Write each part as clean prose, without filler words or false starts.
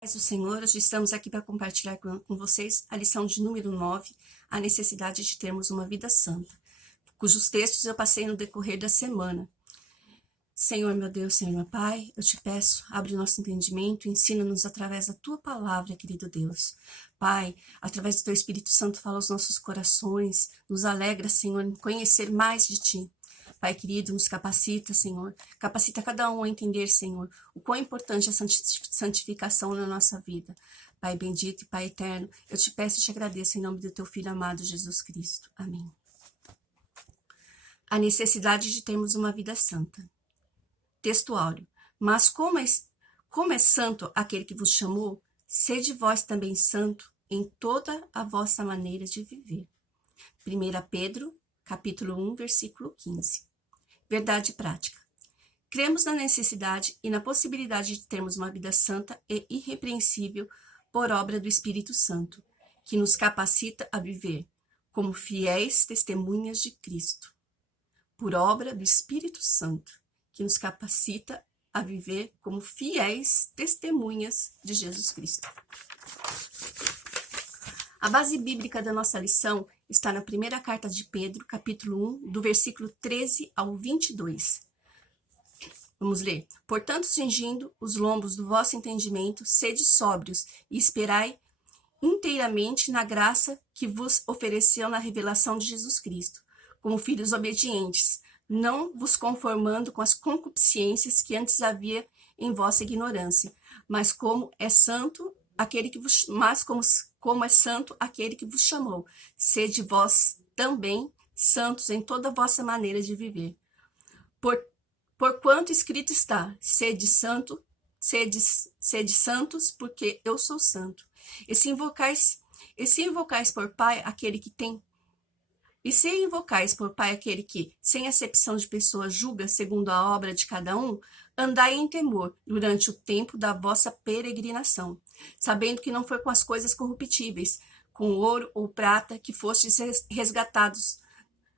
Paz do Senhor, hoje estamos aqui para compartilhar com vocês a lição de número 9, a necessidade de termos uma vida santa, cujos textos eu passei no decorrer da semana. Senhor meu Deus, Senhor meu Pai, eu te peço, abre o nosso entendimento, ensina-nos através da Tua palavra, querido Deus. Pai, através do Teu Espírito Santo, fala aos nossos corações, nos alegra, Senhor, em conhecer mais de Ti. Pai querido, nos capacita, Senhor. Capacita cada um a entender, Senhor, o quão importante é a santificação na nossa vida. Pai bendito e Pai eterno, eu te peço e te agradeço em nome do Teu Filho amado, Jesus Cristo. Amém. A necessidade de termos uma vida santa. Texto áureo. Mas como é santo aquele que vos chamou, sede vós também santo em toda a vossa maneira de viver. 1 Pedro, capítulo 1, versículo 15. Verdade prática. Cremos na necessidade e na possibilidade de termos uma vida santa e irrepreensível por obra do Espírito Santo, que nos capacita a viver como fiéis testemunhas de Cristo. Por obra do Espírito Santo, que nos capacita a viver como fiéis testemunhas de Jesus Cristo. A base bíblica da nossa lição está na primeira carta de Pedro, capítulo 1, do versículo 13 ao 22. Vamos ler. Portanto, cingindo os lombos do vosso entendimento, sede sóbrios e esperai inteiramente na graça que vos ofereceu na revelação de Jesus Cristo, como filhos obedientes, não vos conformando com as concupiscências que antes havia em vossa ignorância, mas como é santo aquele que vos chamou, sede vós também santos em toda a vossa maneira de viver. Porquanto escrito está, sede santos, porque eu sou santo. E se invocais por Pai aquele que, sem acepção de pessoas, julga segundo a obra de cada um, andai em temor durante o tempo da vossa peregrinação, sabendo que não foi com as coisas corruptíveis, com ouro ou prata, que fostes resgatados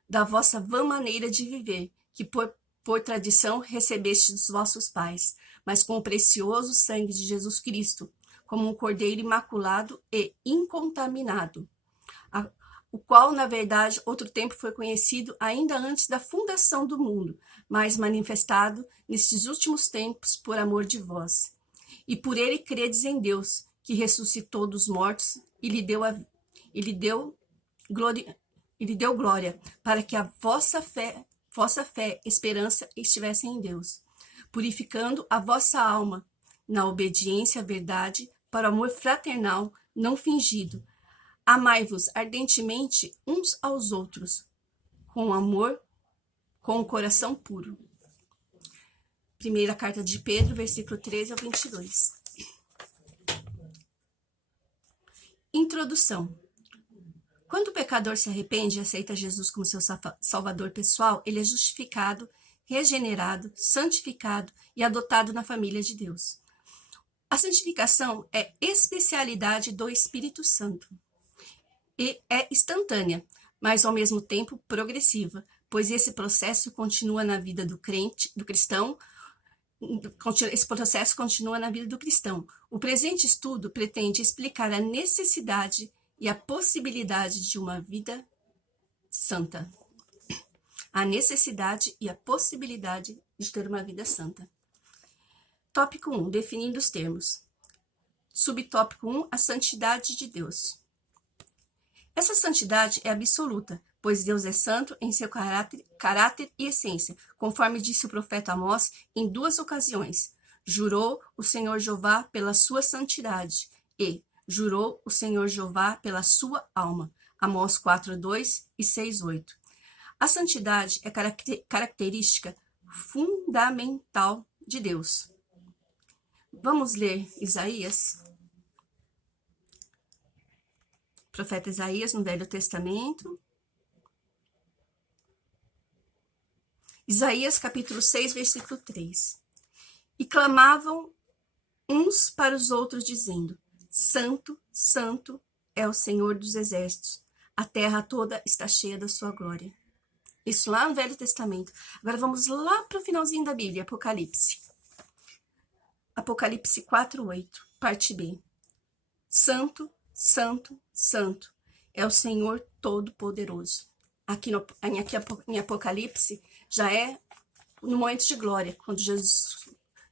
da vossa vã maneira de viver, que por tradição recebestes dos vossos pais, mas com o precioso sangue de Jesus Cristo, como um cordeiro imaculado e incontaminado, o qual, na verdade, outro tempo foi conhecido ainda antes da fundação do mundo, mas manifestado nestes últimos tempos por amor de vós. E por ele credes em Deus, que ressuscitou dos mortos e lhe deu glória, para que a vossa fé, esperança estivessem em Deus, purificando a vossa alma na obediência à verdade, para o amor fraternal não fingido. Amai-vos ardentemente uns aos outros, com amor, com o coração puro. Primeira carta de Pedro, versículo 13 ao 22. Introdução. Quando o pecador se arrepende e aceita Jesus como seu salvador pessoal, ele é justificado, regenerado, santificado e adotado na família de Deus. A santificação é especialidade do Espírito Santo. E é instantânea, mas ao mesmo tempo progressiva, pois esse processo continua na vida do cristão. Esse processo continua na vida do cristão. O presente estudo pretende explicar a necessidade e a possibilidade de uma vida santa. A necessidade e a possibilidade de ter uma vida santa. Tópico 1. Definindo os termos. Subtópico 1. A santidade de Deus. Essa santidade é absoluta, pois Deus é santo em seu caráter e essência, conforme disse o profeta Amós em 2 ocasiões. Jurou o Senhor Jeová pela sua santidade e jurou o Senhor Jeová pela sua alma. Amós 4:2 e 6:8. A santidade é característica fundamental de Deus. Vamos ler Isaías? Profeta Isaías, no Velho Testamento. Isaías, capítulo 6, versículo 3. E clamavam uns para os outros, dizendo: Santo, Santo é o Senhor dos Exércitos. A terra toda está cheia da sua glória. Isso lá no Velho Testamento. Agora vamos lá para o finalzinho da Bíblia, Apocalipse. Apocalipse 4:8. Parte B. Santo, santo, santo é o Senhor Todo-Poderoso. Aqui em Apocalipse já é no momento de glória, quando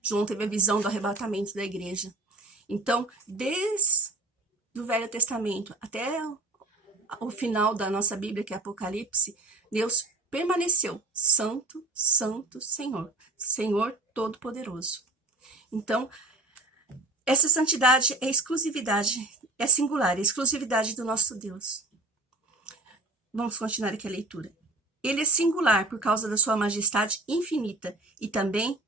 João teve a visão do arrebatamento da igreja. Então, desde o Velho Testamento até o final da nossa Bíblia, que é Apocalipse, Deus permaneceu santo, santo Senhor, Senhor Todo-Poderoso. Então, essa santidade é exclusividade, é singular, é exclusividade do nosso Deus. Vamos continuar aqui a leitura. Ele é singular por causa da sua majestade infinita e também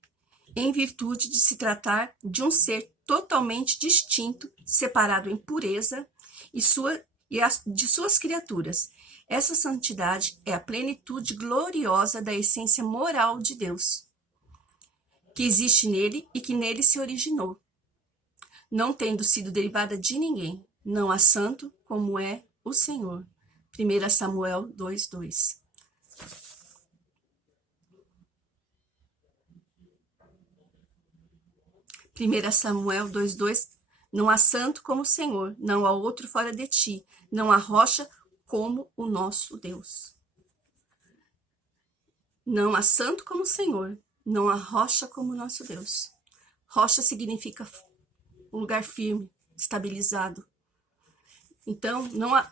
em virtude de se tratar de um ser totalmente distinto, separado em pureza de suas criaturas. Essa santidade é a plenitude gloriosa da essência moral de Deus, que existe nele e que nele se originou, não tendo sido derivada de ninguém. Não há santo como é o Senhor. 1 Samuel 2:2. Samuel 2:2. Não há santo como o Senhor, não há outro fora de ti, não há rocha como o nosso Deus. Não há santo como o Senhor, não há rocha como o nosso Deus. Rocha significa um lugar firme, estabilizado. Então, não há,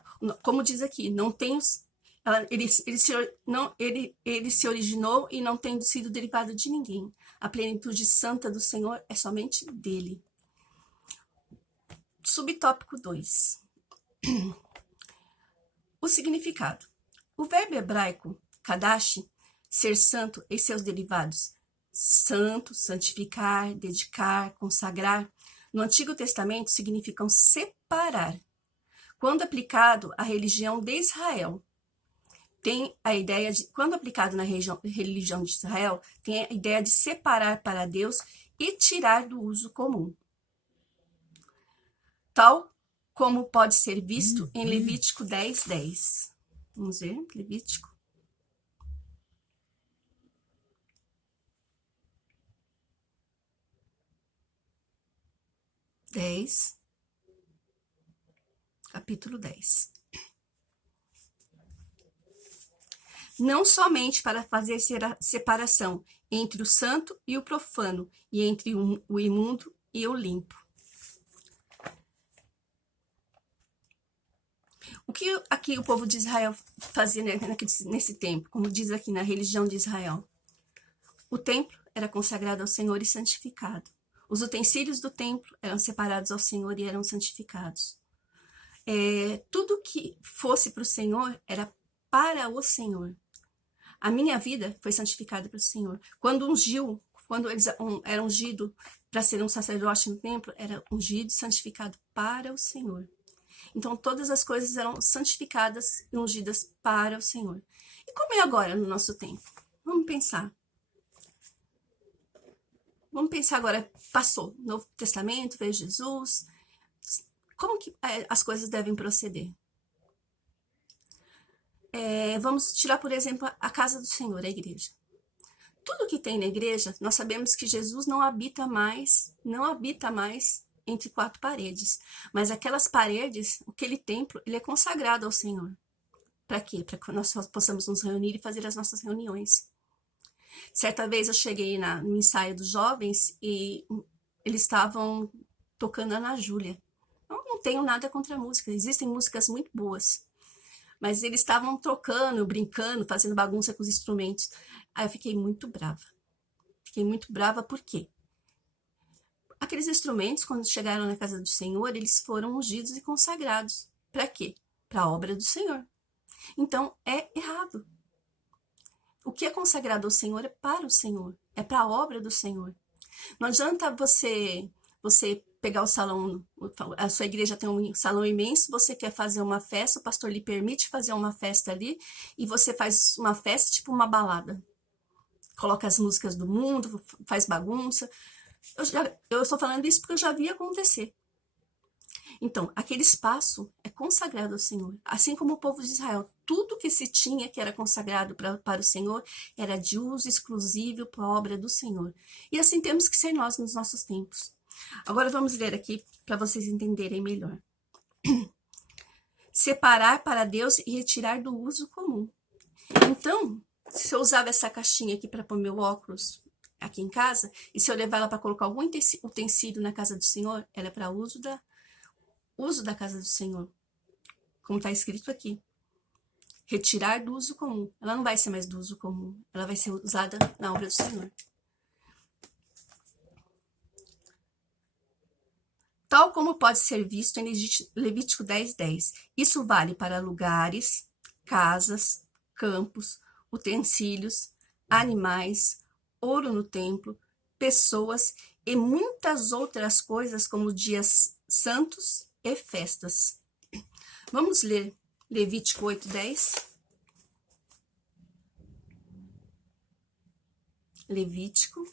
como diz aqui, não tem ele se originou e não tendo sido derivado de ninguém. A plenitude santa do Senhor é somente dele. Subtópico 2. O significado. O verbo hebraico kadash, ser santo, e seus derivados santo, santificar, dedicar, consagrar, no Antigo Testamento significam separar. Quando aplicado à religião de Israel, tem a ideia de, quando aplicado na religião de Israel, tem a ideia de separar para Deus e tirar do uso comum. Tal como pode ser visto em Levítico 10:10. Vamos ver, Levítico. Capítulo 10. Não somente para fazer separação entre o santo e o profano, e entre o imundo e o limpo. O que aqui o povo de Israel fazia nesse tempo, como diz aqui na religião de Israel? O templo era consagrado ao Senhor e santificado. Os utensílios do templo eram separados ao Senhor e eram santificados. Tudo que fosse para o Senhor era para o Senhor. A minha vida foi santificada para o Senhor. Quando eles eram ungidos para ser um sacerdote no templo, era ungido e santificado para o Senhor. Então, todas as coisas eram santificadas e ungidas para o Senhor. E como é agora no nosso tempo? Vamos pensar. Vamos pensar agora, passou o Novo Testamento, veio Jesus. Como que as coisas devem proceder? Vamos tirar, por exemplo, a casa do Senhor, a igreja. Tudo que tem na igreja, nós sabemos que Jesus não habita mais entre quatro paredes. Mas aquelas paredes, aquele templo, ele é consagrado ao Senhor. Para quê? Para que nós possamos nos reunir e fazer as nossas reuniões. Certa vez eu cheguei no ensaio dos jovens e eles estavam tocando Ana Júlia. Eu não tenho nada contra a música, existem músicas muito boas. Mas eles estavam tocando, brincando, fazendo bagunça com os instrumentos. Aí eu fiquei muito brava. Fiquei muito brava por quê? Aqueles instrumentos, quando chegaram na casa do Senhor, eles foram ungidos e consagrados. Para quê? Para a obra do Senhor. Então, é errado. O que é consagrado ao Senhor é para o Senhor. É para a obra do Senhor. Não adianta você pegar o salão, a sua igreja tem um salão imenso, você quer fazer uma festa, o pastor lhe permite fazer uma festa ali, e você faz uma festa tipo uma balada. Coloca as músicas do mundo, faz bagunça. Eu estou falando isso porque eu já vi acontecer. Então, aquele espaço é consagrado ao Senhor. Assim como o povo de Israel, tudo que se tinha que era consagrado para o Senhor era de uso exclusivo para a obra do Senhor. E assim temos que ser nós nos nossos tempos. Agora vamos ler aqui para vocês entenderem melhor. Separar para Deus e retirar do uso comum. Então, se eu usava essa caixinha aqui para pôr meu óculos aqui em casa, e se eu levar ela para colocar algum utensílio na casa do Senhor, ela é para uso da casa do Senhor. Como está escrito aqui. Retirar do uso comum. Ela não vai ser mais do uso comum. Ela vai ser usada na obra do Senhor. Tal como pode ser visto em Levítico 10:10. Isso vale para lugares, casas, campos, utensílios, animais, ouro no templo, pessoas e muitas outras coisas como dias santos e festas. Vamos ler Levítico 8:10. Levítico.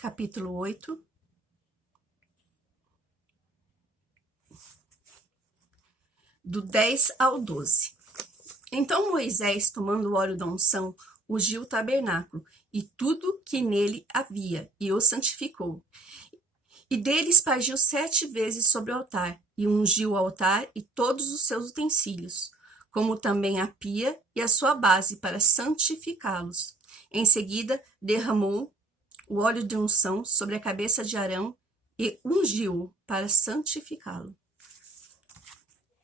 Capítulo 8. Do 10 ao 12. Então Moisés, tomando o óleo da unção, ungiu o tabernáculo e tudo que nele havia, e o santificou. E dele espargiu 7 vezes sobre o altar, e ungiu o altar e todos os seus utensílios, como também a pia e a sua base, para santificá-los. Em seguida, derramou o óleo de unção sobre a cabeça de Arão e ungiu-o para santificá-lo.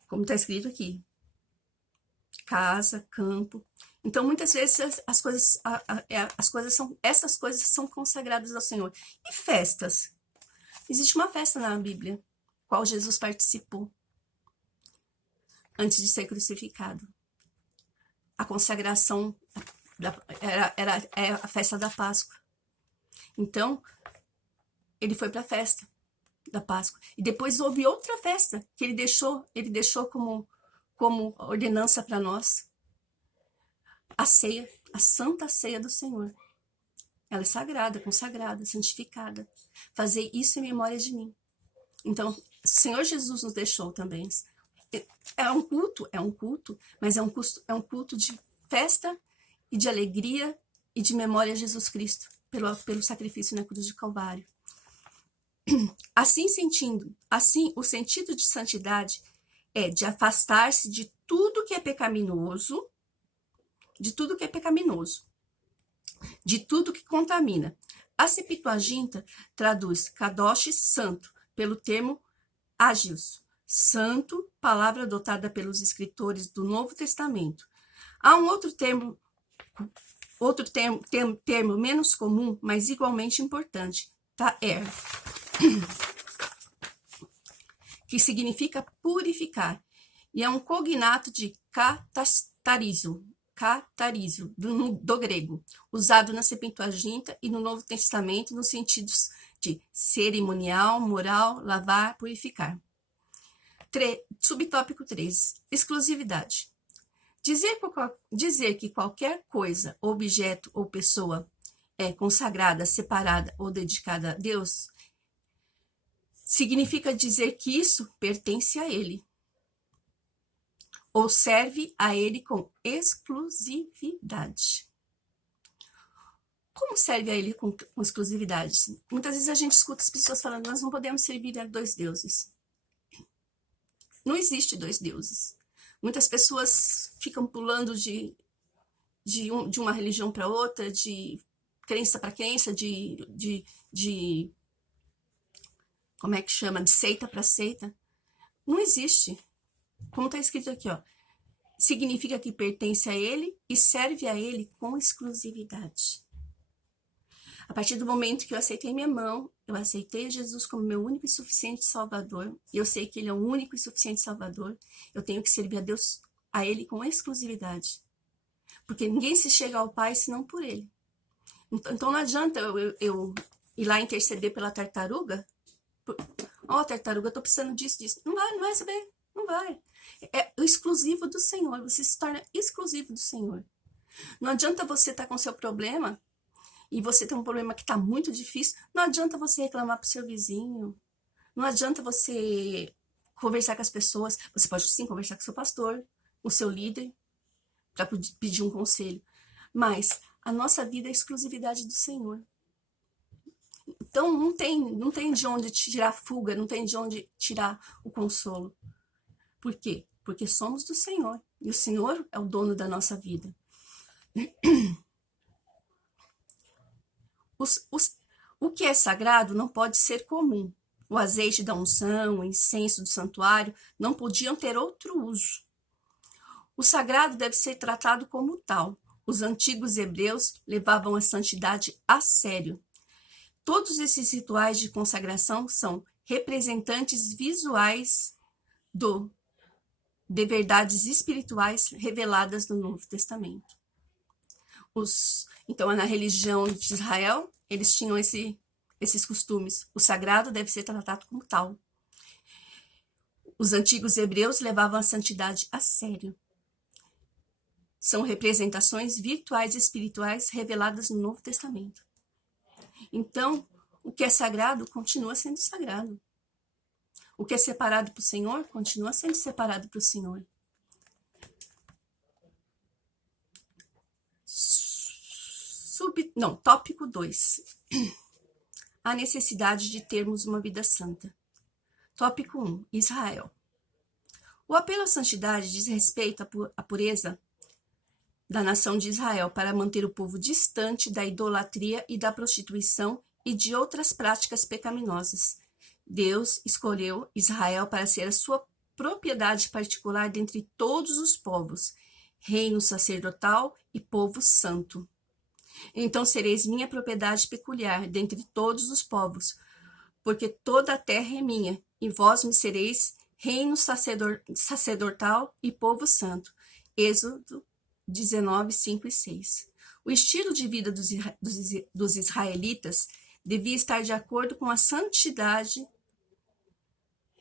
Como está escrito aqui. Casa, campo. Então, muitas vezes essas coisas são consagradas ao Senhor. E festas? Existe uma festa na Bíblia, qual Jesus participou antes de ser crucificado. A consagração era a festa da Páscoa. Então, ele foi para a festa da Páscoa. E depois houve outra festa que ele deixou como ordenança para nós. A ceia, a santa ceia do Senhor. Ela é sagrada, consagrada, santificada. Fazer isso em memória de mim. Então, o Senhor Jesus nos deixou também. É um culto, mas é um culto de festa e de alegria e de memória a Jesus Cristo, pelo sacrifício na cruz de Calvário. Assim, o sentido de santidade é de afastar-se de tudo que é pecaminoso, de tudo que contamina. A Septuaginta traduz kadosh, santo, pelo termo hagios, santo, palavra adotada pelos escritores do Novo Testamento. Há um outro termo menos comum, mas igualmente importante, ta'er, que significa purificar, e é um cognato de catarizo, do grego, usado na Septuaginta e no Novo Testamento nos sentidos de cerimonial, moral, lavar, purificar. Subtópico 3. Exclusividade. Dizer que qualquer coisa, objeto ou pessoa é consagrada, separada ou dedicada a Deus significa dizer que isso pertence a Ele ou serve a Ele com exclusividade. Como serve a Ele com exclusividade? Muitas vezes a gente escuta as pessoas falando, nós não podemos servir a 2 deuses. Não existe 2 deuses. Muitas pessoas ficam pulando de uma religião para outra, de crença para crença, de como é que chama? De seita para seita. Não existe. Como está escrito aqui, ó. Significa que pertence a Ele e serve a Ele com exclusividade. A partir do momento que eu aceitei minha mão, eu aceitei Jesus como meu único e suficiente Salvador, e eu sei que Ele é o único e suficiente Salvador, eu tenho que servir a Ele com exclusividade. Porque ninguém se chega ao Pai senão por Ele. Então não adianta eu ir lá interceder pela tartaruga. Tartaruga, eu tô precisando disso. Não vai saber, não vai. É o exclusivo do Senhor, você se torna exclusivo do Senhor. Não adianta você estar com seu problema e você tem um problema que está muito difícil, não adianta você reclamar pro seu vizinho, não adianta você conversar com as pessoas, você pode sim conversar com o seu pastor, com o seu líder, para pedir um conselho. Mas a nossa vida é exclusividade do Senhor. Então não tem de onde tirar fuga, não tem de onde tirar o consolo. Por quê? Porque somos do Senhor. E o Senhor é o dono da nossa vida. O que é sagrado não pode ser comum. O azeite da unção, o incenso do santuário não podiam ter outro uso. O sagrado deve ser tratado como tal. Os antigos hebreus levavam a santidade a sério. Todos esses rituais de consagração são representantes visuais de verdades espirituais reveladas no Novo Testamento. Então, na religião de Israel, eles tinham esses costumes. O sagrado deve ser tratado como tal. Os antigos hebreus levavam a santidade a sério. São representações virtuais e espirituais reveladas no Novo Testamento. Então, o que é sagrado continua sendo sagrado. O que é separado para o Senhor continua sendo separado para o Senhor. Tópico 2. A necessidade de termos uma vida santa. Tópico 1. Israel. O apelo à santidade diz respeito à pureza da nação de Israel para manter o povo distante da idolatria e da prostituição e de outras práticas pecaminosas. Deus escolheu Israel para ser a sua propriedade particular dentre todos os povos, reino sacerdotal e povo santo. Então sereis minha propriedade peculiar dentre todos os povos, porque toda a terra é minha, e vós me sereis reino sacerdotal e povo santo. Êxodo 19, 5 e 6. O estilo de vida dos israelitas devia estar de acordo com a santidade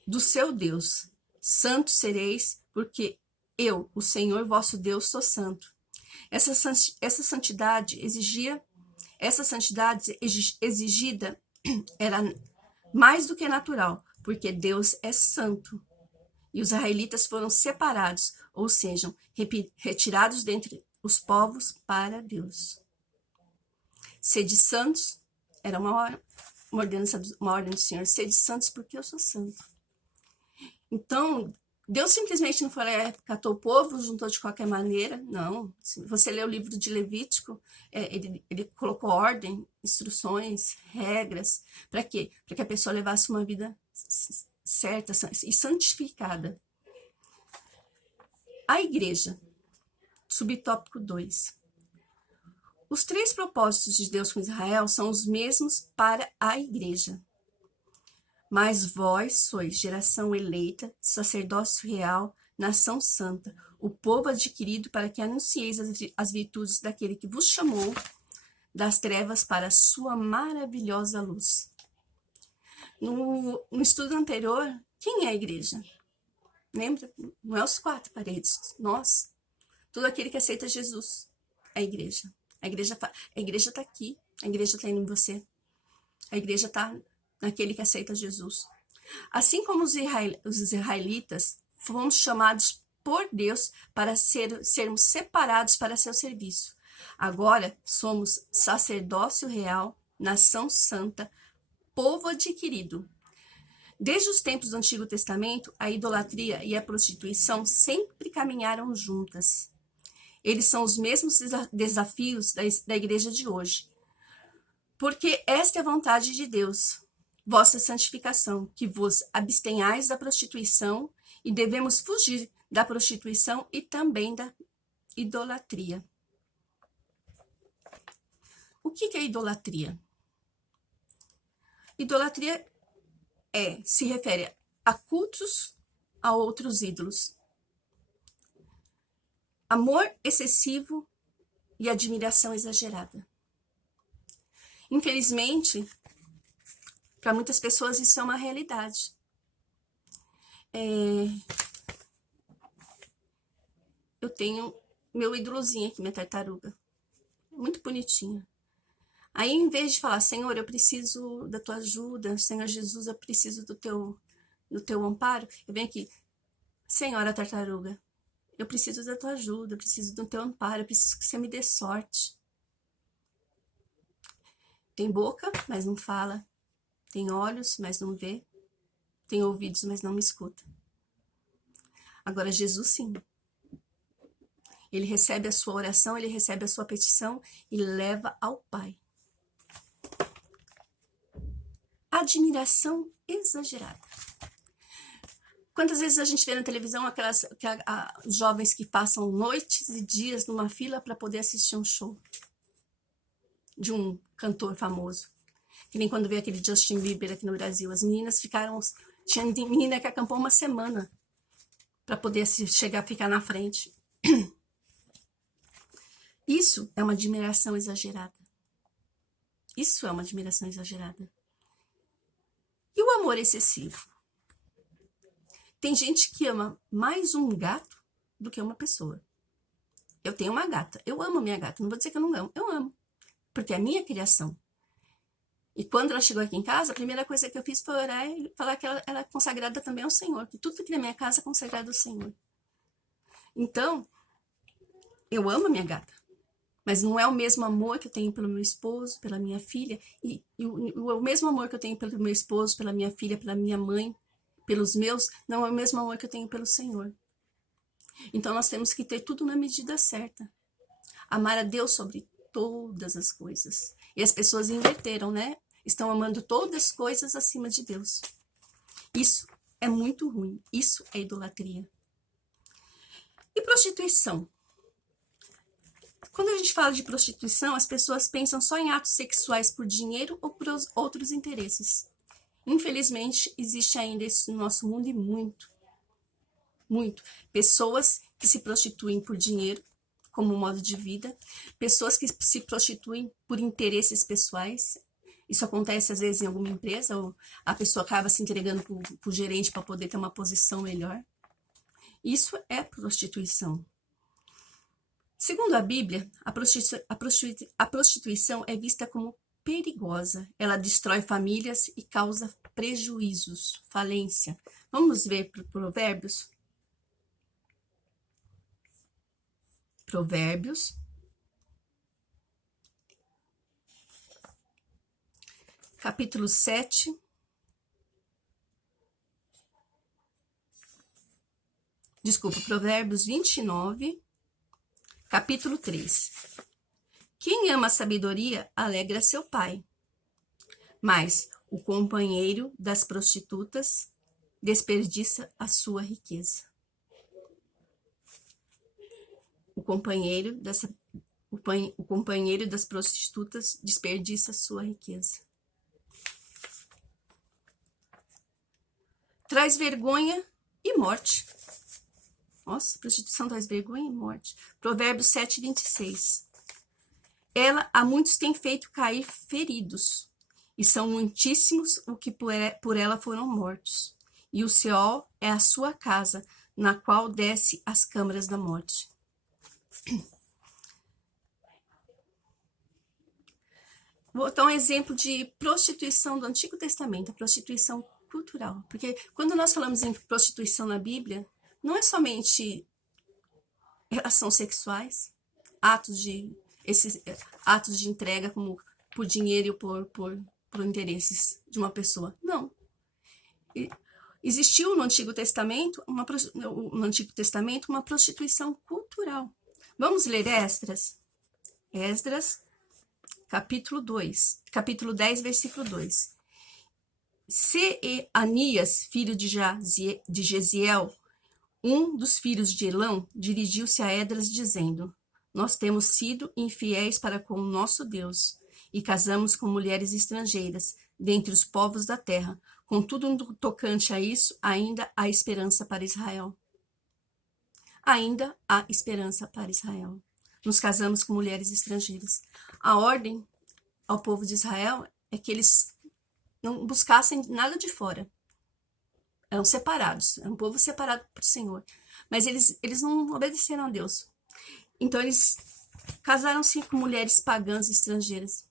do seu Deus. Santos sereis, porque eu, o Senhor vosso Deus, sou santo. Essa santidade exigida era mais do que natural, porque Deus é santo. E os israelitas foram separados, ou seja, retirados dentre os povos para Deus. Sede santos, era uma ordem do Senhor, sede santos porque eu sou santo. Então, Deus simplesmente não foi lá, catou o povo, juntou de qualquer maneira. Não. Se você ler o livro de Levítico, ele colocou ordem, instruções, regras. Para quê? Para que a pessoa levasse uma vida certa e santificada. A igreja. Subtópico 2. Os 3 propósitos de Deus com Israel são os mesmos para a igreja. Mas vós sois geração eleita, sacerdócio real, nação santa, o povo adquirido para que anuncieis as virtudes daquele que vos chamou das trevas para a sua maravilhosa luz. No estudo anterior, quem é a igreja? Lembra? Não é os 4 paredes, nós. Todo aquele que aceita Jesus é a igreja. A igreja está aqui, a igreja está indo em você. A igreja está naquele que aceita Jesus. Assim como os israelitas, fomos chamados por Deus para sermos separados para seu serviço. Agora somos sacerdócio real, nação santa, povo adquirido. Desde os tempos do Antigo Testamento, a idolatria e a prostituição sempre caminharam juntas. Eles são os mesmos desafios da igreja de hoje. Porque esta é a vontade de Deus, vossa santificação, que vos abstenhais da prostituição, e devemos fugir da prostituição e também da idolatria. O que é idolatria? Idolatria se refere a cultos a outros ídolos. Amor excessivo e admiração exagerada. Infelizmente, para muitas pessoas isso é uma realidade. Eu tenho meu ídolozinho aqui, minha tartaruga. Muito bonitinha. Aí, em vez de falar, Senhor, eu preciso da tua ajuda, Senhor Jesus, eu preciso do teu amparo, eu venho aqui, Senhora tartaruga, Eu preciso da tua ajuda, eu preciso do teu amparo, eu preciso que você me dê sorte. Tem boca, mas não fala. Tem olhos, mas não vê. Tem ouvidos, mas não me escuta. Agora, Jesus, sim. Ele recebe a sua oração, ele recebe a sua petição e leva ao Pai. Admiração exagerada. Quantas vezes a gente vê na televisão aquelas jovens que passam noites e dias numa fila para poder assistir um show de um cantor famoso? Que nem quando veio aquele Justin Bieber aqui no Brasil. As meninas ficaram... Tinha menina que acampou uma semana para poder chegar a ficar na frente. Isso é uma admiração exagerada. Isso é uma admiração exagerada. E o amor excessivo? Tem gente que ama mais um gato do que uma pessoa. Eu tenho uma gata. Eu amo minha gata. Não vou dizer que eu não amo. Eu amo. Porque é a minha criação. E quando ela chegou aqui em casa, a primeira coisa que eu fiz foi orar e falar que ela é consagrada também ao Senhor. Que tudo aqui na minha casa é consagrado ao Senhor. Então, eu amo a minha gata. Mas não é o mesmo amor que eu tenho pelo meu esposo, pela minha filha. E o mesmo amor que eu tenho pelo meu esposo, pela minha filha, pela minha mãe, pelos meus, não é o mesmo amor que eu tenho pelo Senhor. Então nós temos que ter tudo na medida certa. Amar a Deus sobre todas as coisas. E as pessoas inverteram, né? Estão amando todas as coisas acima de Deus. Isso é muito ruim. Isso é idolatria. E prostituição? Quando a gente fala de prostituição, as pessoas pensam só em atos sexuais por dinheiro ou por outros interesses. Infelizmente, existe ainda isso no nosso mundo e muito. Pessoas que se prostituem por dinheiro, como modo de vida. Pessoas que se prostituem por interesses pessoais. Isso acontece às vezes em alguma empresa, ou a pessoa acaba se entregando para o gerente para poder ter uma posição melhor. Isso é prostituição. Segundo a Bíblia, a prostituição é vista como perigosa. Ela destrói famílias e causa prejuízos, falência. Vamos ver Provérbios? Provérbios, capítulo 7. Desculpa, Provérbios 29, capítulo 3. Quem ama a sabedoria alegra seu pai, mas o companheiro das prostitutas desperdiça a sua riqueza. O companheiro das prostitutas desperdiça a sua riqueza. Traz vergonha e morte. Nossa, prostituição traz vergonha e morte. Provérbios 7, 26. Ela a muitos tem feito cair feridos, e são muitíssimos os que por ela foram mortos. E o Seol é a sua casa, na qual desce as câmaras da morte. Vou dar um exemplo de prostituição do Antigo Testamento, a prostituição cultural. Porque quando nós falamos em prostituição na Bíblia, não é somente relações sexuais, atos de entrega como por dinheiro ou por interesses de uma pessoa. Não. Existiu no Antigo Testamento uma prostituição cultural. Vamos ler Esdras? Esdras, capítulo 10, versículo 2. Se Anias, filho de Jeziel, um dos filhos de Elão, dirigiu-se a Esdras dizendo: Nós temos sido infiéis para com o nosso Deus e casamos com mulheres estrangeiras dentre os povos da terra. Contudo, no tocante a isso, ainda há esperança para Israel. Ainda há esperança para Israel. Nos casamos com mulheres estrangeiras. A ordem ao povo de Israel é que eles não buscassem nada de fora. Eram separados, era um povo separado para o Senhor. Mas eles não obedeceram a Deus. Então eles casaram-se com mulheres pagãs estrangeiras.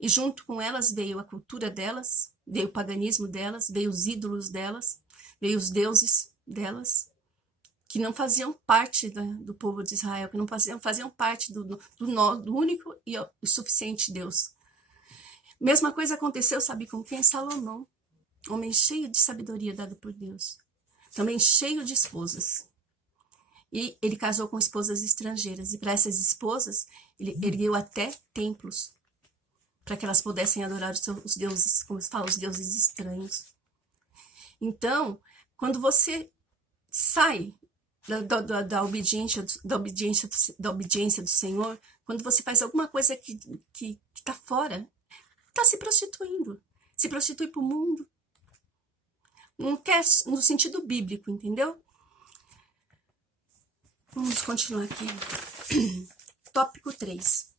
E junto com elas veio a cultura delas, veio o paganismo delas, veio os ídolos delas, veio os deuses delas. que não faziam parte do povo de Israel, que não faziam parte do único e suficiente Deus. Mesma coisa aconteceu, sabe com quem? Salomão, homem cheio de sabedoria dada por Deus, também cheio de esposas. E ele casou com esposas estrangeiras, e para essas esposas, ele ergueu até templos, para que elas pudessem adorar os deuses, como se fala, os deuses estranhos. Então, quando você sai da obediência do Senhor, quando você faz alguma coisa que está fora, está se prostituindo. Se prostitui para o mundo. Não quer no sentido bíblico, entendeu? Vamos continuar aqui. Tópico 3.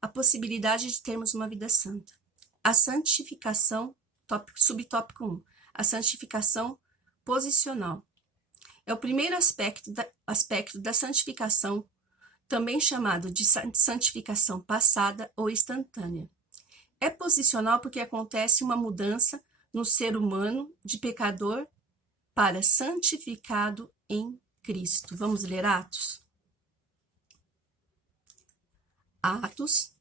A possibilidade de termos uma vida santa. A santificação, subtópico 1. A santificação posicional. É o primeiro aspecto da santificação, também chamado de santificação passada ou instantânea. É posicional porque acontece uma mudança no ser humano de pecador para santificado em Cristo. Vamos ler Atos? Atos,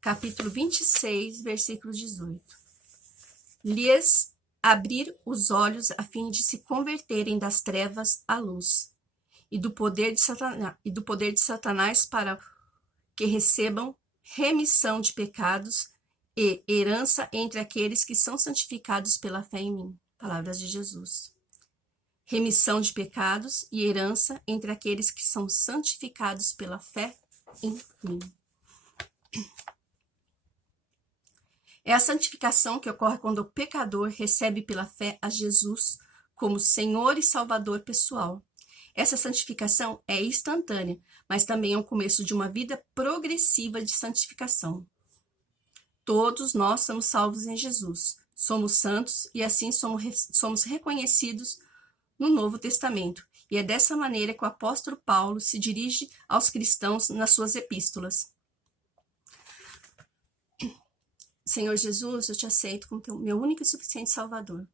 capítulo 26, versículo 18. Lhes abrir os olhos a fim de se converterem das trevas à luz, e do poder de Satanás para que recebam remissão de pecados e herança entre aqueles que são santificados pela fé em mim. Palavras de Jesus. Remissão de pecados e herança entre aqueles que são santificados pela fé em mim. É a santificação que ocorre quando o pecador recebe pela fé a Jesus como Senhor e Salvador pessoal. Essa santificação é instantânea, mas também é o começo de uma vida progressiva de santificação. Todos nós somos salvos em Jesus, somos santos e assim somos reconhecidos no Novo Testamento. E é dessa maneira que o apóstolo Paulo se dirige aos cristãos nas suas epístolas. Senhor Jesus, eu te aceito como meu único e suficiente Salvador.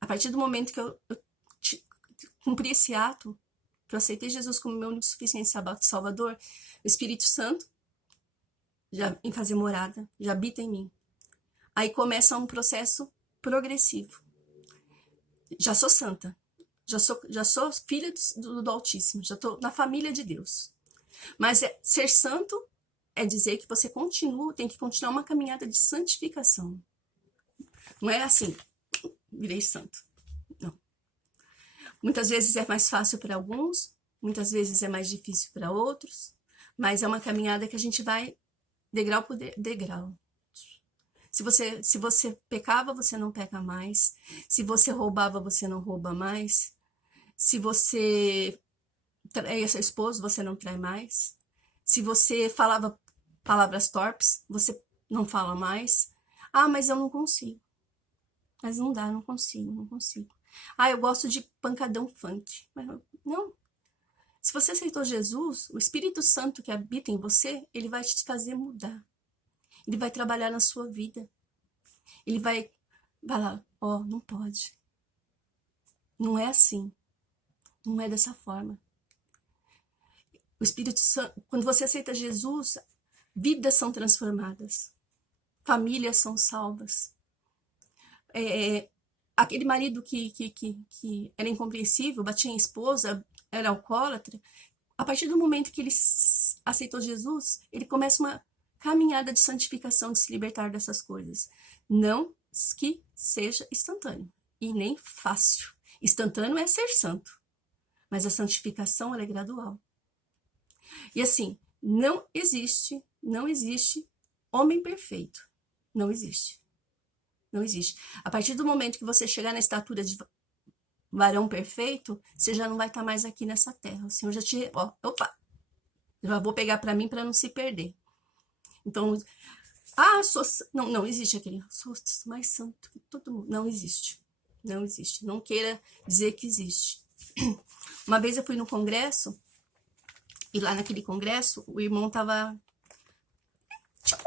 A partir do momento que eu cumpri esse ato, que eu aceitei Jesus como meu único e suficiente Salvador, o Espírito Santo já vem fazer morada, já habita em mim. Aí começa um processo progressivo. Já sou santa, já sou filha do Altíssimo, já estou na família de Deus. Mas ser santo é dizer que você tem que continuar uma caminhada de santificação. Não é assim, virei santo. Não. Muitas vezes é mais fácil para alguns, muitas vezes é mais difícil para outros, mas é uma caminhada que a gente vai degrau por degrau. Se você pecava, você não peca mais. Se você roubava, você não rouba mais. Se você traía seu esposo, você não trai mais. Se você falava palavras torpes, você não fala mais. Ah, mas eu não consigo. Mas não dá, não consigo. Ah, eu gosto de pancadão funk. Mas não. Se você aceitou Jesus, o Espírito Santo que habita em você, ele vai te fazer mudar. Ele vai trabalhar na sua vida. Ele vai falar, não pode. Não é assim. Não é dessa forma. O Espírito Santo, quando você aceita Jesus, vidas são transformadas. Famílias são salvas. Aquele marido que era incompreensível, batia em esposa, era alcoólatra, a partir do momento que ele aceitou Jesus, ele começa uma caminhada de santificação, de se libertar dessas coisas. Não que seja instantâneo e nem fácil. Instantâneo é ser santo, mas a santificação ela é gradual. E assim, não existe homem perfeito. Não existe. A partir do momento que você chegar na estatura de varão perfeito, você já não vai estar mais aqui nessa terra. O Senhor já te... já vou pegar para mim para não se perder. Então, não existe aquele, sou mais santo que todo mundo. Não existe. Não queira dizer que existe. Uma vez eu fui no congresso, e lá naquele congresso, o irmão tava tipo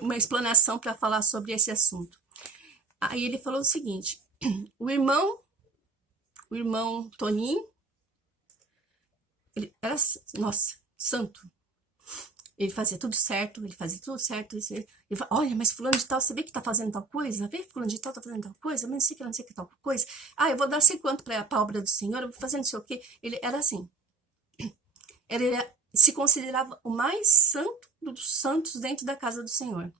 uma explanação para falar sobre esse assunto. Aí ele falou o seguinte, o irmão o irmão Toninho, ele era, nossa, santo. Ele fazia tudo certo, ele fala, olha, mas fulano de tal, você vê que tá fazendo tal coisa? Vê que fulano de tal tá fazendo tal coisa? Mas não sei que tal coisa. Ah, eu vou dar sei quanto pra obra do Senhor, eu vou fazer não sei o quê. Ele era assim. Ele se considerava o mais santo dos santos dentro da casa do Senhor.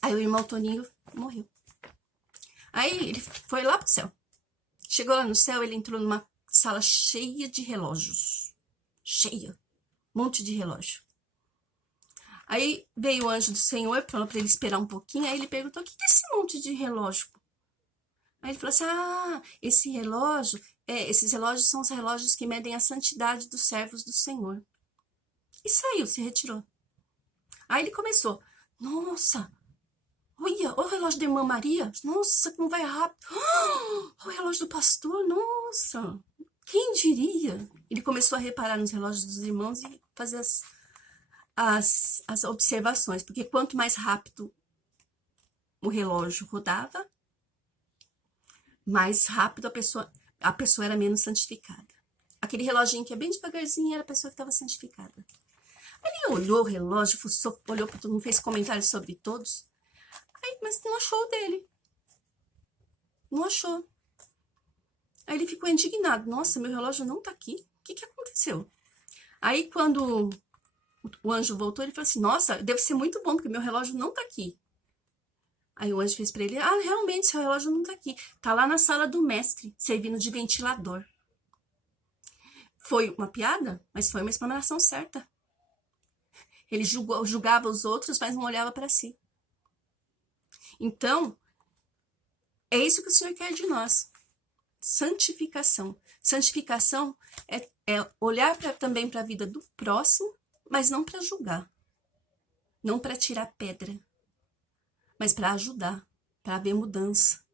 Aí o irmão Toninho morreu. Aí ele foi lá pro céu. Chegou lá no céu, ele entrou numa sala cheia de relógios. Cheia. Um monte de relógio. Aí veio o anjo do Senhor, falou para ele esperar um pouquinho. Aí ele perguntou, o que é esse monte de relógio? Aí ele falou assim, esses relógios são os relógios que medem a santidade dos servos do Senhor. E saiu, se retirou. Aí ele começou, nossa, olha, o relógio da irmã Maria, nossa, como vai rápido. O relógio do pastor, nossa, quem diria? Ele começou a reparar nos relógios dos irmãos e fazer as observações, porque quanto mais rápido o relógio rodava, mais rápido a pessoa era menos santificada. Aquele reloginho que é bem devagarzinho era a pessoa que estava santificada. Aí ele olhou o relógio, olhou para todo mundo, fez comentários sobre todos. Aí, mas não achou o dele. Não achou. Aí ele ficou indignado. Nossa, meu relógio não tá aqui. O que aconteceu? Aí quando o anjo voltou, ele falou assim, nossa, deve ser muito bom, porque meu relógio não tá aqui. Aí o anjo fez para ele, realmente, seu relógio não tá aqui. Tá lá na sala do mestre, servindo de ventilador. Foi uma piada, mas foi uma explanação certa. Ele julgava os outros, mas não olhava para si. Então, é isso que o Senhor quer de nós. Santificação. Santificação é olhar também para a vida do próximo, mas não para julgar. Não para tirar pedra, mas para ajudar, para haver mudança.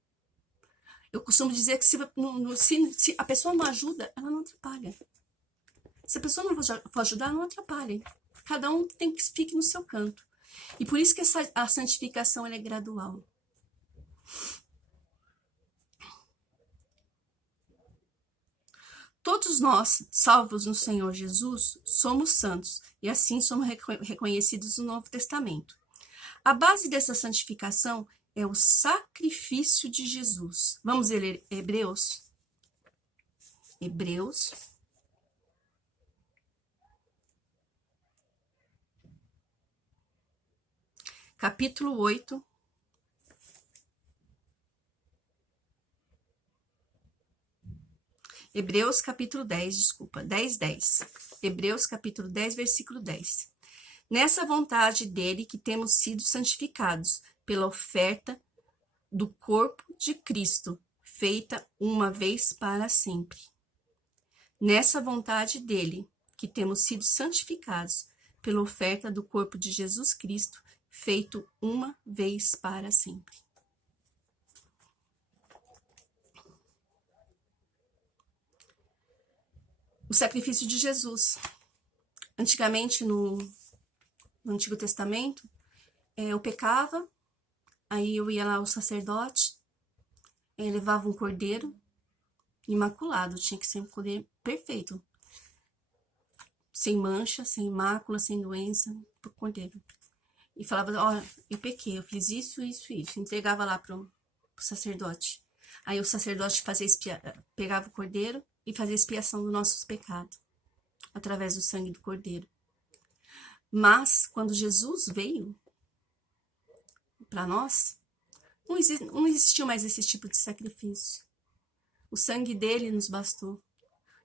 Eu costumo dizer que se a pessoa não ajuda, ela não atrapalha. Se a pessoa não for ajudar, não atrapalha. Cada um tem que fique no seu canto. E por isso que a santificação ela é gradual. Todos nós, salvos no Senhor Jesus, somos santos e assim somos reconhecidos no Novo Testamento. A base dessa santificação é o sacrifício de Jesus. Vamos ler Hebreus. Hebreus. Capítulo 8. Hebreus capítulo 10, desculpa, 10. Hebreus capítulo 10, versículo 10. Nessa vontade dele que temos sido santificados pela oferta do corpo de Cristo, feita uma vez para sempre. Nessa vontade dele que temos sido santificados pela oferta do corpo de Jesus Cristo, feito uma vez para sempre. O sacrifício de Jesus. Antigamente, no Antigo Testamento, eu pecava, aí eu ia lá ao sacerdote, levava um cordeiro imaculado, tinha que ser um cordeiro perfeito, sem mancha, sem mácula, sem doença, pro cordeiro. E falava, eu pequei, eu fiz isso, entregava lá pro sacerdote. Aí o sacerdote pegava o cordeiro e fazia expiação dos nossos pecados, através do sangue do cordeiro. Mas, quando Jesus veio para nós, não existiu mais esse tipo de sacrifício. O sangue dele nos bastou.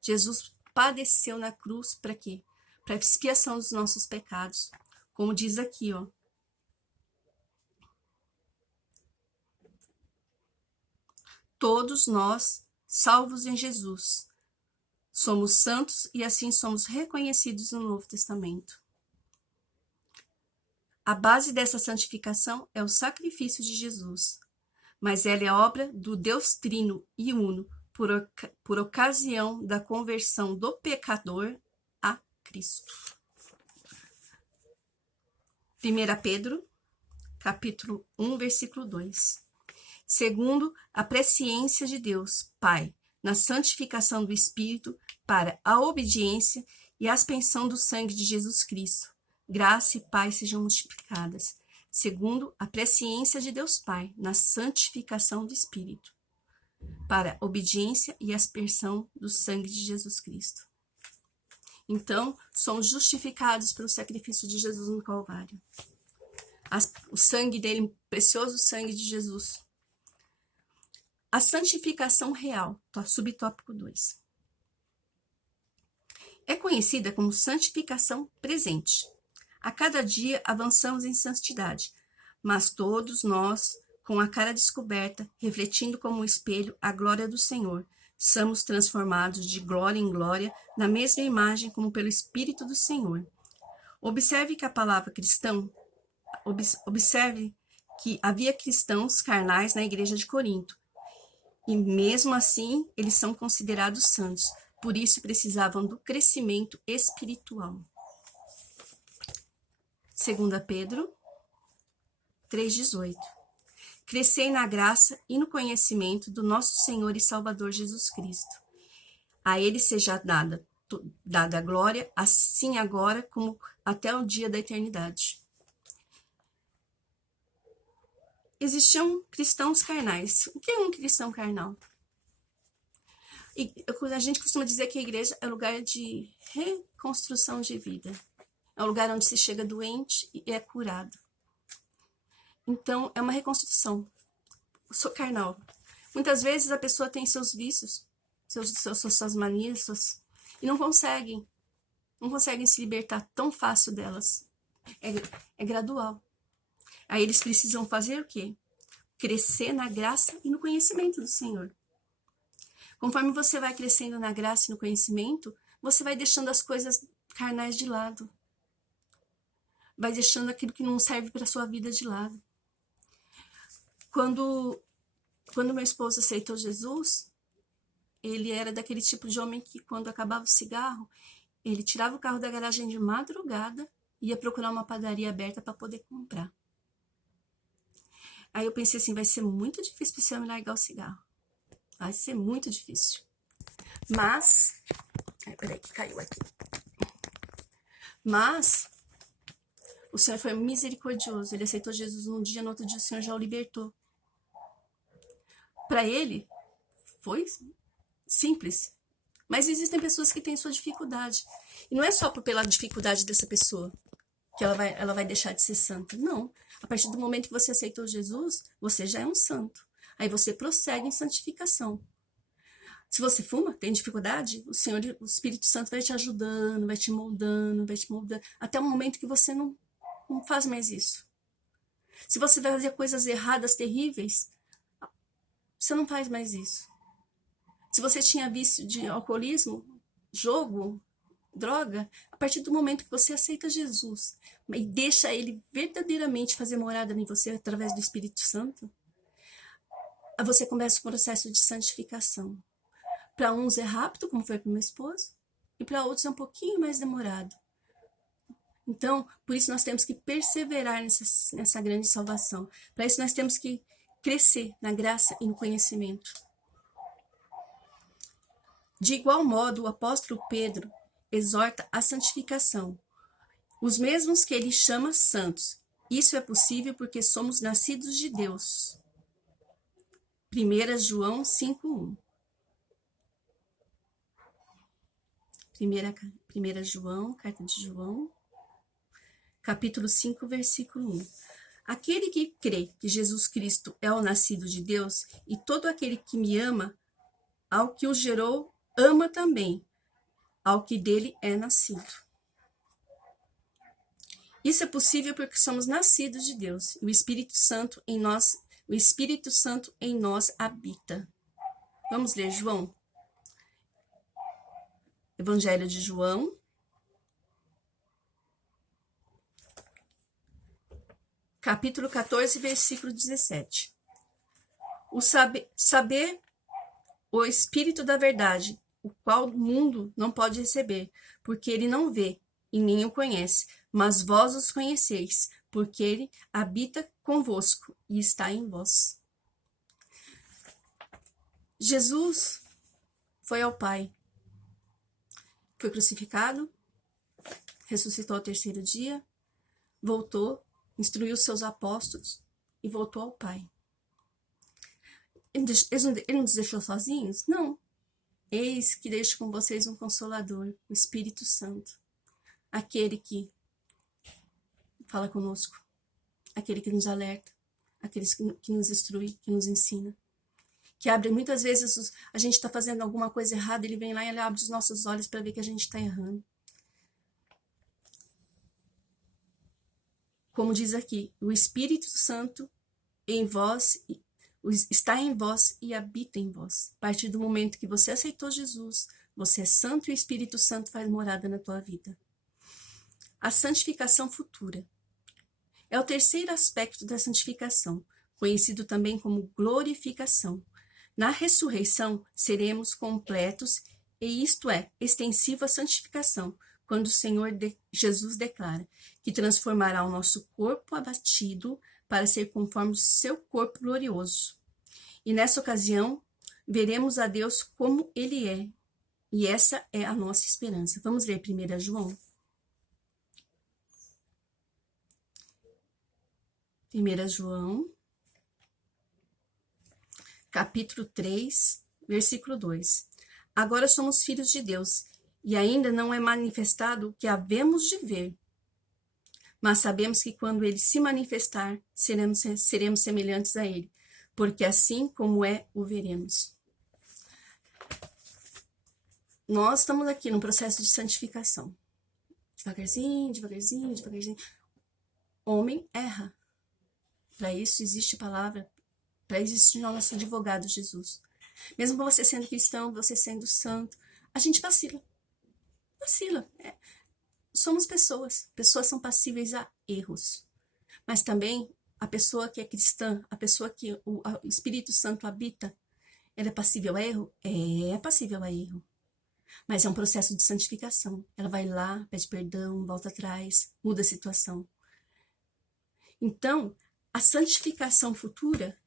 Jesus padeceu na cruz para quê? Para expiação dos nossos pecados. Como diz aqui, Todos nós, salvos em Jesus, somos santos e assim somos reconhecidos no Novo Testamento. A base dessa santificação é o sacrifício de Jesus, mas ela é obra do Deus Trino e Uno por ocasião da conversão do pecador a Cristo. 1 Pedro, capítulo 1, versículo 2. segundo a presciência de Deus, Pai, na santificação do Espírito, para a obediência e a aspersão do sangue de Jesus Cristo. Graça e paz sejam multiplicadas, segundo a presciência de Deus Pai, na santificação do Espírito, para a obediência e aspersão do sangue de Jesus Cristo. Então, somos justificados pelo sacrifício de Jesus no Calvário. O sangue dele, o precioso sangue de Jesus. A santificação real, subtópico 2. É conhecida como santificação presente. A cada dia avançamos em santidade, mas todos nós, com a cara descoberta, refletindo como um espelho a glória do Senhor, somos transformados de glória em glória na mesma imagem como pelo Espírito do Senhor. Observe que a palavra cristão, observe que havia cristãos carnais na igreja de Corinto, e mesmo assim eles são considerados santos, por isso precisavam do crescimento espiritual. 2 Pedro 3,18. Crescei na graça e no conhecimento do nosso Senhor e Salvador Jesus Cristo. A ele seja dada a glória, assim agora como até o dia da eternidade. Existiam cristãos carnais. O que é um cristão carnal? E a gente costuma dizer que a igreja é um lugar de reconstrução de vida. É um lugar onde se chega doente e é curado. Então, é uma reconstrução. Sou carnal. Muitas vezes a pessoa tem seus vícios, suas manias, e não conseguem se libertar tão fácil delas. É gradual. Aí eles precisam fazer o quê? Crescer na graça e no conhecimento do Senhor. Conforme você vai crescendo na graça e no conhecimento, você vai deixando as coisas carnais de lado. Vai deixando aquilo que não serve para a sua vida de lado. Quando meu esposo aceitou Jesus, ele era daquele tipo de homem que, quando acabava o cigarro, ele tirava o carro da garagem de madrugada e ia procurar uma padaria aberta para poder comprar. Aí eu pensei assim, vai ser muito difícil para esse homem largar o cigarro. Vai ser muito difícil. Mas... peraí que caiu aqui. Mas... o Senhor foi misericordioso. Ele aceitou Jesus num dia, no outro dia o Senhor já o libertou. Para ele, foi simples. Mas existem pessoas que têm sua dificuldade. E não é só pela dificuldade dessa pessoa que ela vai deixar de ser santa. Não. A partir do momento que você aceitou Jesus, você já é um santo. Aí você prossegue em santificação. Se você fuma, tem dificuldade, o Espírito Santo vai te ajudando, vai te moldando, até o momento que você não faz mais isso. Se você vai fazer coisas erradas, terríveis, você não faz mais isso. Se você tinha vício de alcoolismo, jogo, droga, a partir do momento que você aceita Jesus e deixa ele verdadeiramente fazer morada em você através do Espírito Santo, você começa o processo de santificação. Para uns é rápido, como foi para o meu esposo, e para outros é um pouquinho mais demorado. Então, por isso nós temos que perseverar nessa grande salvação. Para isso nós temos que crescer na graça e no conhecimento. De igual modo, o apóstolo Pedro exorta a santificação, os mesmos que ele chama santos. Isso é possível porque somos nascidos de Deus. 1 João 5:1. 1 João, carta de João, capítulo 5, versículo 1. Aquele que crê que Jesus Cristo é o nascido de Deus, e todo aquele que me ama, ao que o gerou, ama também, ao que dele é nascido. Isso é possível porque somos nascidos de Deus, e o Espírito Santo em nós habita. Vamos ler João? Evangelho de João, capítulo 14, versículo 17. Saber o Espírito da verdade, o qual o mundo não pode receber, porque ele não vê e nem o conhece, mas vós os conheceis, porque ele habita convosco e está em vós. Jesus foi ao Pai, foi crucificado, ressuscitou ao terceiro dia, voltou, instruiu seus apóstolos e voltou ao Pai. Ele não nos deixou sozinhos? Não. Eis que deixo com vocês um Consolador, o Espírito Santo, aquele que fala conosco, aquele que nos alerta, aquele que nos instrui, que nos ensina, que abre muitas vezes, a gente está fazendo alguma coisa errada, ele vem lá e ele abre os nossos olhos para ver que a gente está errando. Como diz aqui, o Espírito Santo em vós, está em vós e habita em vós. A partir do momento que você aceitou Jesus, você é santo e o Espírito Santo faz morada na tua vida. A santificação futura é o terceiro aspecto da santificação, conhecido também como glorificação. Na ressurreição, seremos completos, e isto é, extensiva santificação, quando o Senhor Jesus declara que transformará o nosso corpo abatido para ser conforme o seu corpo glorioso. E nessa ocasião, veremos a Deus como Ele é. E essa é a nossa esperança. Vamos ler 1 João? 1 João, capítulo 3, versículo 2. Agora somos filhos de Deus, e ainda não é manifestado o que havemos de ver. Mas sabemos que quando ele se manifestar, seremos semelhantes a ele, porque assim como é, o veremos. Nós estamos aqui num processo de santificação. Devagarzinho, devagarzinho, devagarzinho. Homem erra. Para isso existe palavra, para isso existe o nosso advogado Jesus. Mesmo você sendo cristão, você sendo santo, a gente vacila. Vacila. Somos pessoas. Pessoas são passíveis a erros. Mas também a pessoa que é cristã, a pessoa que o Espírito Santo habita, ela é passível a erro? É passível a erro. Mas é um processo de santificação. Ela vai lá, pede perdão, volta atrás, muda a situação. Então, a santificação futura,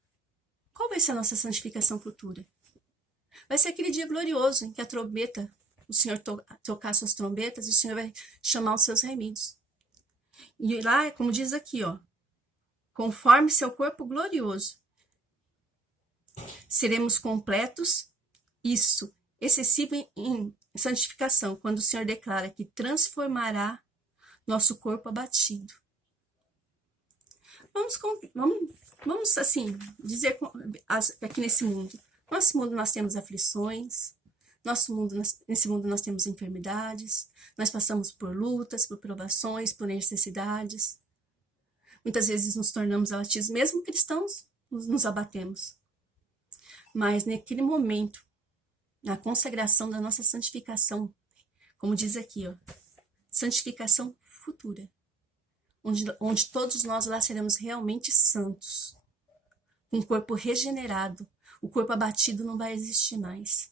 qual vai ser a nossa santificação futura? Vai ser aquele dia glorioso em que a trombeta, o Senhor tocar suas trombetas e o Senhor vai chamar os seus remidos. E lá, como diz aqui, ó, conforme seu corpo glorioso, seremos completos, isso, excessivo em santificação, quando o Senhor declara que transformará nosso corpo abatido. Vamos assim, dizer aqui nesse mundo. Nesse mundo nós temos aflições, nesse mundo nós temos enfermidades, nós passamos por lutas, por provações, por necessidades. Muitas vezes nos tornamos abatidos, mesmo cristãos, nos abatemos. Mas naquele momento, na consagração da nossa santificação, como diz aqui, ó, santificação futura, onde todos nós lá seremos realmente santos, com o corpo regenerado, o corpo abatido não vai existir mais.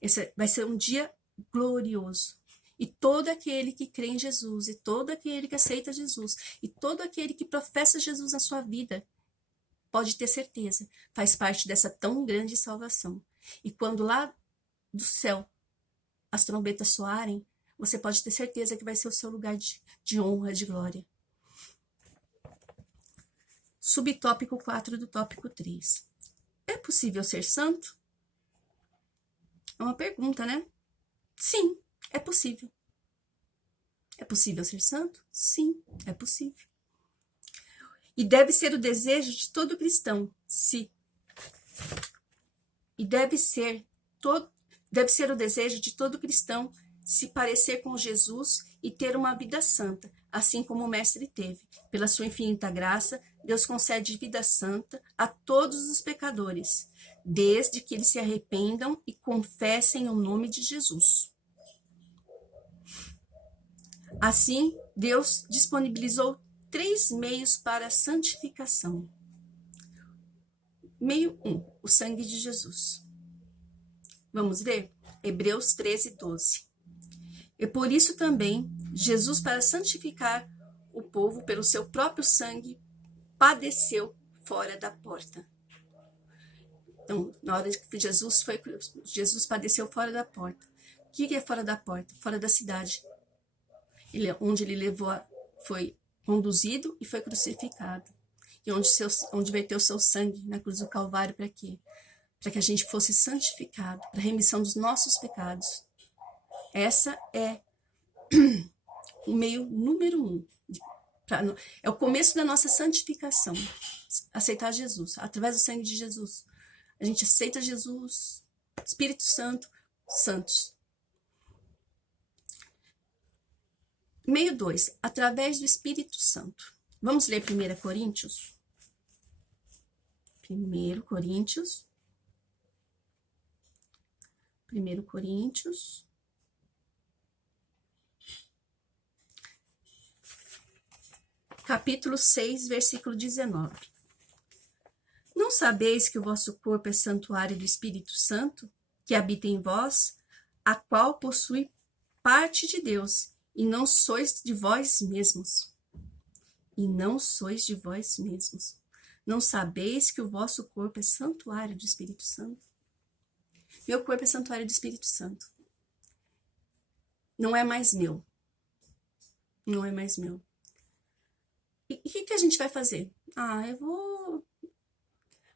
Esse vai ser um dia glorioso. E todo aquele que crê em Jesus, e todo aquele que aceita Jesus, e todo aquele que professa Jesus na sua vida, pode ter certeza, faz parte dessa tão grande salvação. E quando lá do céu as trombetas soarem, você pode ter certeza que vai ser o seu lugar de honra, de glória. Subtópico 4 do tópico 3. É possível ser santo? É uma pergunta, né? Sim, é possível. É possível ser santo? Sim, é possível. E deve ser o desejo de todo cristão, deve ser o desejo de todo cristão se parecer com Jesus e ter uma vida santa, assim como o Mestre teve. Pela sua infinita graça, Deus concede vida santa a todos os pecadores, desde que eles se arrependam e confessem o nome de Jesus. Assim, Deus disponibilizou 3 meios para a santificação. Meio 1, o sangue de Jesus. Vamos ver? Hebreus 13, 12. E por isso também, Jesus, para santificar o povo pelo seu próprio sangue, padeceu fora da porta. Então, na hora que Jesus padeceu fora da porta. O que é fora da porta? Fora da cidade. Onde ele foi conduzido e foi crucificado. E onde verteu o seu sangue na cruz do Calvário, para quê? Para que a gente fosse santificado, para a remissão dos nossos pecados. Essa é o meio número 1. É o começo da nossa santificação. Aceitar Jesus, através do sangue de Jesus. A gente aceita Jesus, Espírito Santo, santos. Meio 2, através do Espírito Santo. Vamos ler 1 Coríntios? 1 Coríntios. Capítulo 6, versículo 19. Não sabeis que o vosso corpo é santuário do Espírito Santo, que habita em vós, a qual possui parte de Deus, e não sois de vós mesmos. Não sabeis que o vosso corpo é santuário do Espírito Santo? Meu corpo é santuário do Espírito Santo. Não é mais meu. E o que a gente vai fazer?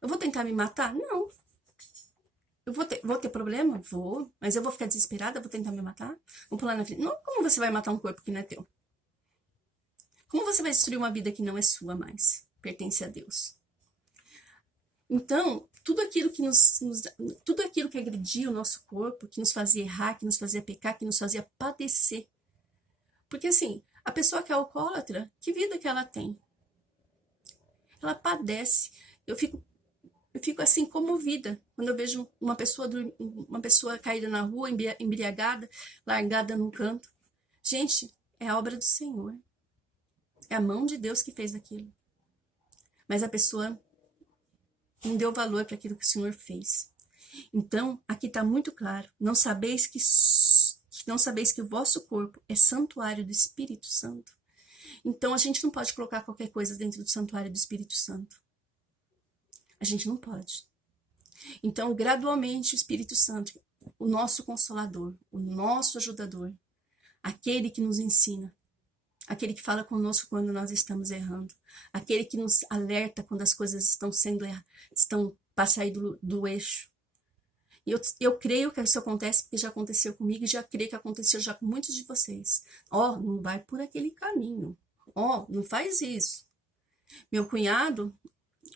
Eu vou tentar me matar? Não. Eu vou ter problema? Vou. Mas eu vou ficar desesperada? Vou tentar me matar? Vou pular na frente? Não, como você vai matar um corpo que não é teu? Como você vai destruir uma vida que não é sua mais? Pertence a Deus. Então, tudo aquilo que agredia o nosso corpo, que nos fazia errar, que nos fazia pecar, que nos fazia padecer. Porque assim, a pessoa que é alcoólatra, que vida que ela tem? Ela padece. Eu fico assim comovida quando eu vejo uma pessoa caída na rua, embriagada, largada num canto. Gente, é a obra do Senhor. É a mão de Deus que fez aquilo. Mas a pessoa não deu valor para aquilo que o Senhor fez. Então, aqui está muito claro. Não sabeis que o vosso corpo é santuário do Espírito Santo. Então, a gente não pode colocar qualquer coisa dentro do santuário do Espírito Santo. A gente não pode. Então, gradualmente, o Espírito Santo, o nosso Consolador, o nosso ajudador, aquele que nos ensina, aquele que fala conosco quando nós estamos errando, aquele que nos alerta quando as coisas estão para sair do eixo. E eu creio que isso acontece porque já aconteceu comigo e já creio que aconteceu já com muitos de vocês. Não vai por aquele caminho. Não faz isso. Meu cunhado,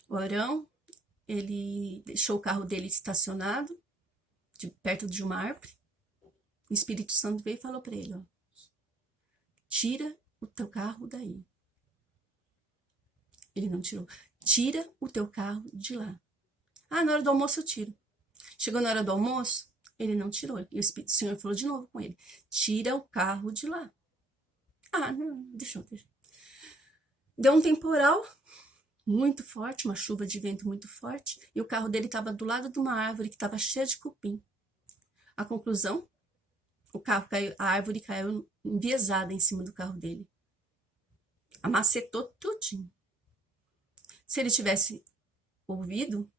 o Arão, ele deixou o carro dele estacionado perto de uma árvore. O Espírito Santo veio e falou para ele, tira o teu carro daí. Ele não tirou. Tira o teu carro de lá. Na hora do almoço eu tiro. Chegou na hora do almoço, ele não tirou. E o Senhor falou de novo com ele, tira o carro de lá. Não, deixa. Deu um temporal muito forte, uma chuva de vento muito forte, e o carro dele estava do lado de uma árvore que estava cheia de cupim. A conclusão, a árvore caiu enviesada em cima do carro dele. Amacetou tudinho. Se ele tivesse ouvido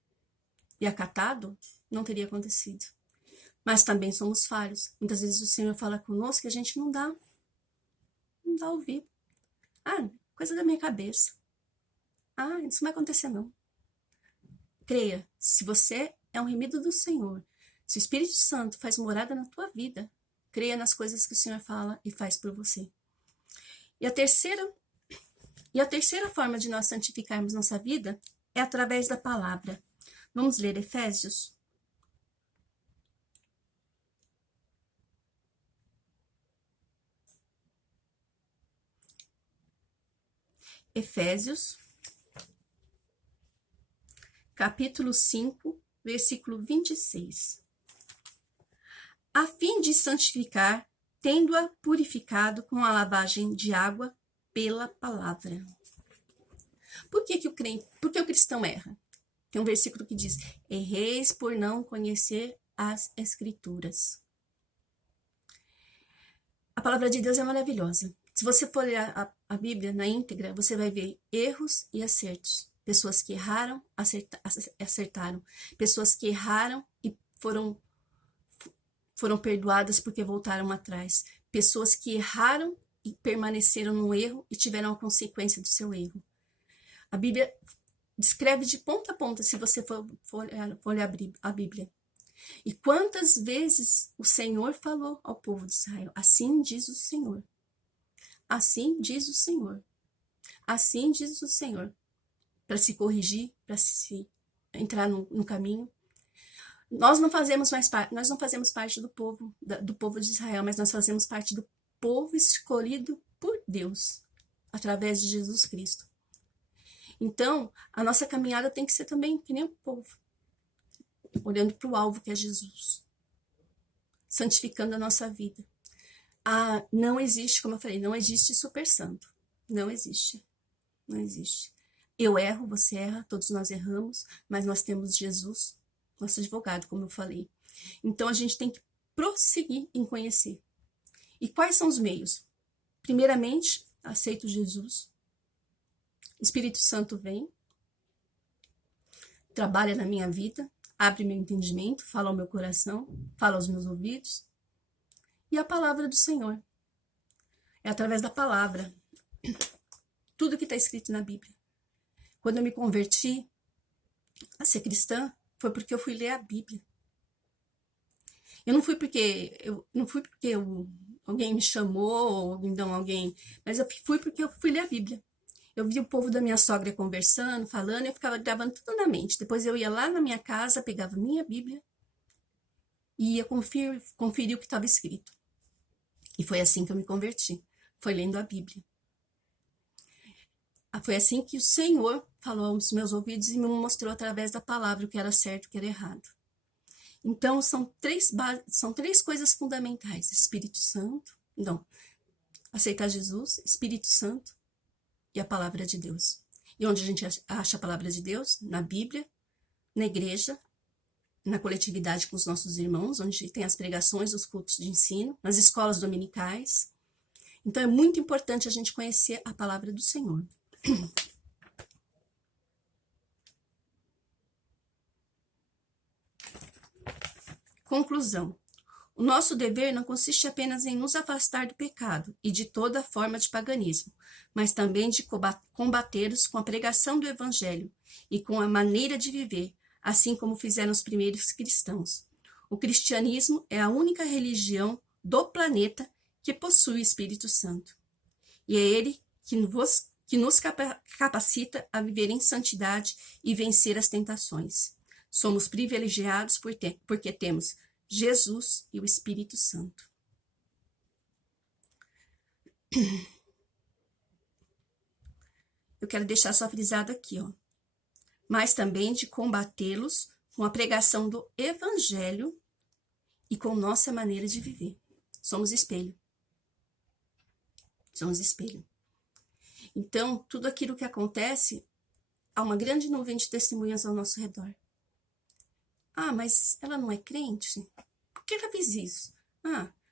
e acatado, não teria acontecido. Mas também somos falhos. Muitas vezes o Senhor fala conosco e a gente não dá ouvido. Coisa da minha cabeça. Isso não vai acontecer não. Creia, se você é um remido do Senhor, se o Espírito Santo faz morada na tua vida, creia nas coisas que o Senhor fala e faz por você. E a terceira forma de nós santificarmos nossa vida é através da palavra. Vamos ler Efésios? Efésios, capítulo 5, versículo 26. A fim de santificar, tendo-a purificado com a lavagem de água pela palavra. Por que o cristão erra? Tem um versículo que diz, erreis por não conhecer as Escrituras. A palavra de Deus é maravilhosa. Se você for ler a Bíblia na íntegra, você vai ver erros e acertos. Pessoas que erraram, acertaram. Pessoas que erraram e foram perdoadas porque voltaram atrás. Pessoas que erraram e permaneceram no erro e tiveram a consequência do seu erro. A Bíblia descreve de ponta a ponta, se você for olhar a Bíblia. E quantas vezes o Senhor falou ao povo de Israel: assim diz o Senhor. Assim diz o Senhor. Assim diz o Senhor. Para se corrigir, para se entrar no caminho. Nós não fazemos parte do povo de Israel, mas nós fazemos parte do povo escolhido por Deus, através de Jesus Cristo. Então, a nossa caminhada tem que ser também que nem o povo, olhando para o alvo que é Jesus, santificando a nossa vida. Não existe, como eu falei, não existe super santo. Não existe. Não existe. Eu erro, você erra, todos nós erramos, mas nós temos Jesus, nosso advogado, como eu falei. Então, a gente tem que prosseguir em conhecer. E quais são os meios? Primeiramente, aceito Jesus. Espírito Santo vem, trabalha na minha vida, abre meu entendimento, fala ao meu coração, fala aos meus ouvidos. E a palavra do Senhor. É através da palavra. Tudo que está escrito na Bíblia. Quando eu me converti a ser cristã, foi porque eu fui ler a Bíblia. Eu não fui porque alguém me chamou, ou então alguém, mas eu fui porque eu fui ler a Bíblia. Eu vi o povo da minha sogra conversando, falando, e eu ficava gravando tudo na mente. Depois eu ia lá na minha casa, pegava minha Bíblia e ia conferir o que estava escrito. E foi assim que eu me converti. Foi lendo a Bíblia. Foi assim que o Senhor falou aos meus ouvidos e me mostrou através da palavra o que era certo e o que era errado. Então, são três coisas fundamentais. Espírito Santo, aceitar Jesus, Espírito Santo e a palavra de Deus. E onde a gente acha a palavra de Deus? Na Bíblia, na igreja, na coletividade com os nossos irmãos, onde tem as pregações, os cultos de ensino, nas escolas dominicais. Então, é muito importante a gente conhecer a palavra do Senhor. Conclusão. O nosso dever não consiste apenas em nos afastar do pecado e de toda forma de paganismo, mas também de combatê-los com a pregação do Evangelho e com a maneira de viver, assim como fizeram os primeiros cristãos. O cristianismo é a única religião do planeta que possui o Espírito Santo. E é ele que nos capacita a viver em santidade e vencer as tentações. Somos privilegiados porque temos Jesus e o Espírito Santo. Eu quero deixar só frisado aqui, mas também de combatê-los com a pregação do Evangelho e com nossa maneira de viver. Somos espelho. Somos espelho. Então, tudo aquilo que acontece, há uma grande nuvem de testemunhas ao nosso redor. Mas ela não é crente? Por que ela fez isso?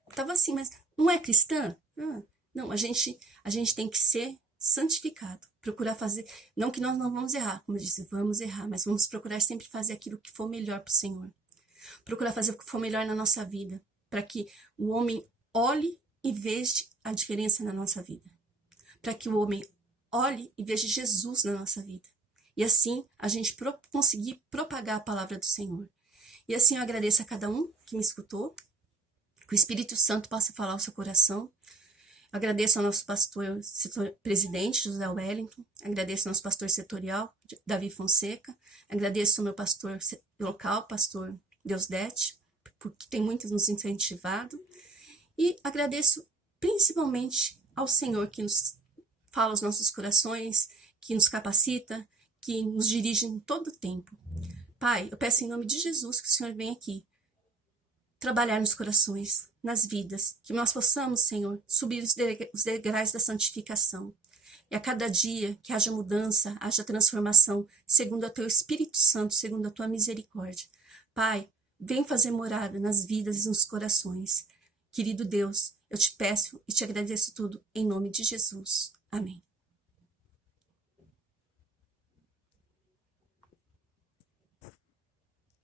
Estava assim, mas não é cristã? Não, a gente tem que ser santificado. Procurar fazer, não que nós não vamos errar, como eu disse, vamos errar, mas vamos procurar sempre fazer aquilo que for melhor para o Senhor. Procurar fazer o que for melhor na nossa vida, para que o homem olhe e veja a diferença na nossa vida. Para que o homem olhe e veja Jesus na nossa vida. E assim a gente conseguir propagar a palavra do Senhor. E assim eu agradeço a cada um que me escutou, que o Espírito Santo possa falar ao seu coração. Agradeço ao nosso pastor presidente, José Wellington. Agradeço ao nosso pastor setorial, Davi Fonseca. Agradeço ao meu pastor local, pastor Deusdete, porque tem muito nos incentivado. E agradeço principalmente ao Senhor que nos fala aos nossos corações, que nos capacita, que nos dirige em todo o tempo. Pai, eu peço em nome de Jesus que o Senhor venha aqui trabalhar nos corações, nas vidas, que nós possamos, Senhor, subir os degraus da santificação. E a cada dia que haja mudança, haja transformação, segundo o Teu Espírito Santo, segundo a Tua misericórdia. Pai, vem fazer morada nas vidas e nos corações. Querido Deus, eu te peço e te agradeço tudo em nome de Jesus. Amém.